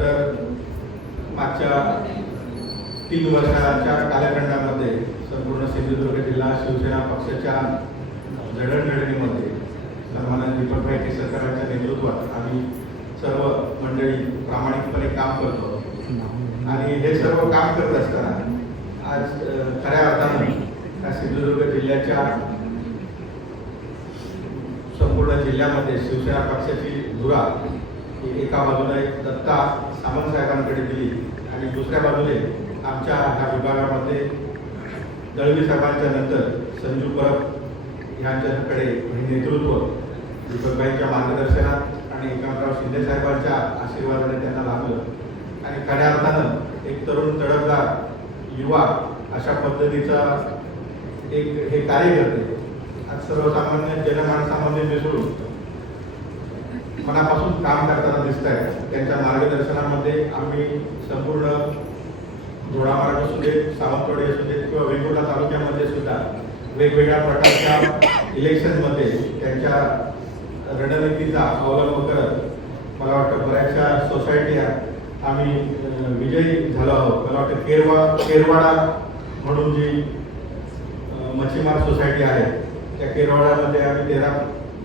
तर मागच्या तीन वर्षाच्या कालखंडामध्ये संपूर्ण सिंधुदुर्ग जिल्हा शिवसेना पक्षाच्या जडणघडणीमध्ये सन्मान्य दीपकभाई केसरकरांच्या नेतृत्वात आम्ही सर्व मंडळी प्रामाणिकपणे काम करतो. आणि हे सर्व काम करत असताना आज खऱ्या अर्थाने या सिंधुदुर्ग जिल्ह्याच्या संपूर्ण जिल्ह्यामध्ये शिवसेना पक्षाची धुरा एका बाजूला एक दत्ता सामंत साहेबांकडे दिली आणि दुसऱ्या बाजूने आमच्या ह्या विभागामध्ये दळवी साहेबांच्या नंतर संजू परब यांच्याकडे नेतृत्व दीपकबाईंच्या मार्गदर्शनात आणि एकनाथराव शिंदे साहेबांच्या आशीर्वादाने त्यांना लाभलं. आणि खऱ्या अर्थानं एक तरुण तडफदार युवा अशा पद्धतीचा एक हे कार्य करते. आज सर्वसामान्य जनमानसामध्ये मिसळून मनापासून काम करताना दिसत आहे त्यांच्या मार्गदर्शनामध्ये आम्ही संपूर्ण जोडामार्ग असू देत सावंतवाडी असू देत किंवा वेगवेगळ्या तालुक्यामध्ये सुद्धा वेगवेगळ्या प्रकारच्या इलेक्शनमध्ये त्यांच्या रणनीतीचा अवलंब करत मला वाटतं बऱ्याचशा सोसायट्या आम्ही विजयी झालो आहोत. मला वाटतं केरवा केरवाडा म्हणून जी मच्छीमार सोसायटी आहे त्या केरवाड्यामध्ये आम्ही तेरा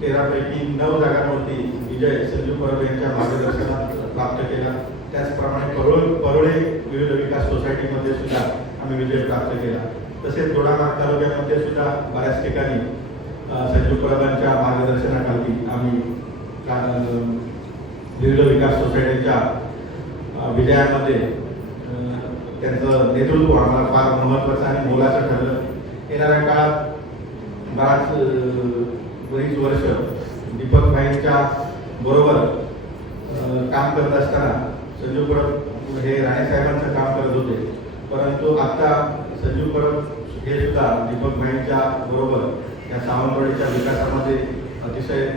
तेरापैकी नऊ जागांवरती विजय संजीव परब यांच्या मार्गदर्शनात प्राप्त केला. त्याचप्रमाणे परोळ परोळे विविध विकास सोसायटीमध्ये सुद्धा आम्ही विजय प्राप्त केला. तसेच दोडामार्ग तालुक्यामध्ये सुद्धा बऱ्याच ठिकाणी संजीव परबांच्या मार्गदर्शनाखाली आम्ही विविध विकास सोसायटीच्या विजयामध्ये त्यांचं नेतृत्व आम्हाला फार महत्त्वाचं आणि मोलाचं ठरलं. येणाऱ्या काळात बराच बरीच वर्ष दीपक भाईंच्या बरोबर काम करत असताना संजीव परब हे राणे साहेबांचं काम करत होते. परंतु आता संजीव परब हे सुद्धा दीपक भाईंच्या बरोबर या सावंतवाडीच्या विकासामध्ये अतिशय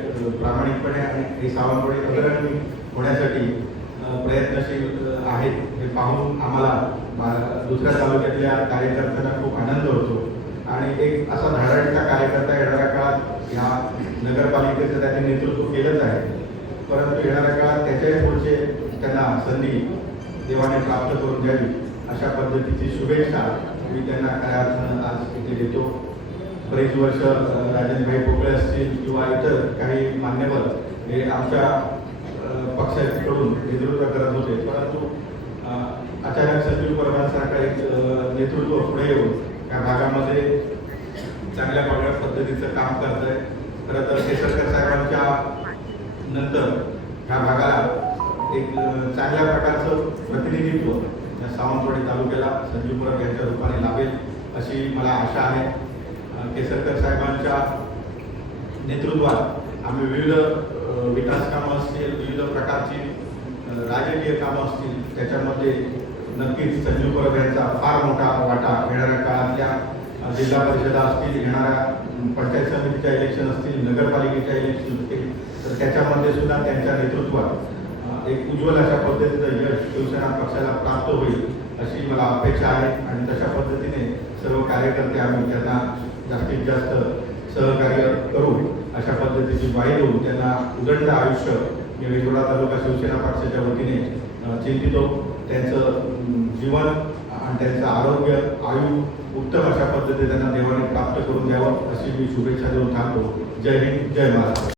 प्रामाणिकपणे आणि हे सावंतवाडी अग्रणी होण्यासाठी प्रयत्नशील आहेत हे पाहून आम्हाला दुसऱ्या तालुक्यातल्या कार्यकर्त्यांना खूप आनंद होतो आणि एक असा धडाडीचा कार्यकर्ता येणाऱ्या काळात ह्या नगरपालिकेचं त्यांनी नेतृत्व केलंच आहे परंतु येणाऱ्या काळात त्याच्याही पुढचे त्यांना संधी देवाने प्राप्त करून द्यावी अशा पद्धतीची शुभेच्छा मी त्यांना खऱ्या अर्थानं आज इथे देतो. बरेच वर्ष राजेंद्रभाई पोकळे असतील किंवा इतर काही मान्यवर हे आमच्या पक्षाकडून नेतृत्व करत होते. परंतु अचानक संजीव परमांसारखा एक नेतृत्व पुढे येऊन या भागामध्ये चांगल्या प्रकारे पद्धतीचं काम करत आहे खरं तर केसरकर साहेबांच्या नंतर ह्या भागाला एक चांगल्या प्रकारचं प्रतिनिधित्व या सावंतवाडी तालुक्याला संजीव परब यांच्या रूपाने लाभेल अशी मला आशा आहे. केसरकर साहेबांच्या नेतृत्वात आम्ही विविध विकास कामं असतील विविध प्रकारची राजकीय कामं असतील त्याच्यामध्ये नक्कीच संजीव परब यांचा फार मोठा वाटा येणाऱ्या काळातल्या जिल्हा परिषदा असतील येणाऱ्या पंचायत समितीच्या इलेक्शन असतील नगरपालिकेच्या इलेक्शन असतील तर त्याच्यामध्ये सुद्धा त्यांच्या नेतृत्वात एक उज्ज्वल अशा पद्धतीचं यश शिवसेना पक्षाला प्राप्त होईल अशी मला अपेक्षा आहे. आणि तशा पद्धतीने सर्व कार्यकर्ते आम्ही त्यांना जास्तीत जास्त सहकार्य करू अशा पद्धतीची ग्वाही देऊन त्यांना उदंड आयुष्य मी वेगवेगळा तालुका शिवसेना पक्षाच्या वतीने चिंतितो. त्यांचं जीवन आणि त्यांचं आरोग्य आयु उत्तम अशा पद्धतीने त्यांना देवाने प्राप्त करून द्यावं अशी मी शुभेच्छा देऊन थांबतो. जय हिंद जय महाराष्ट्र.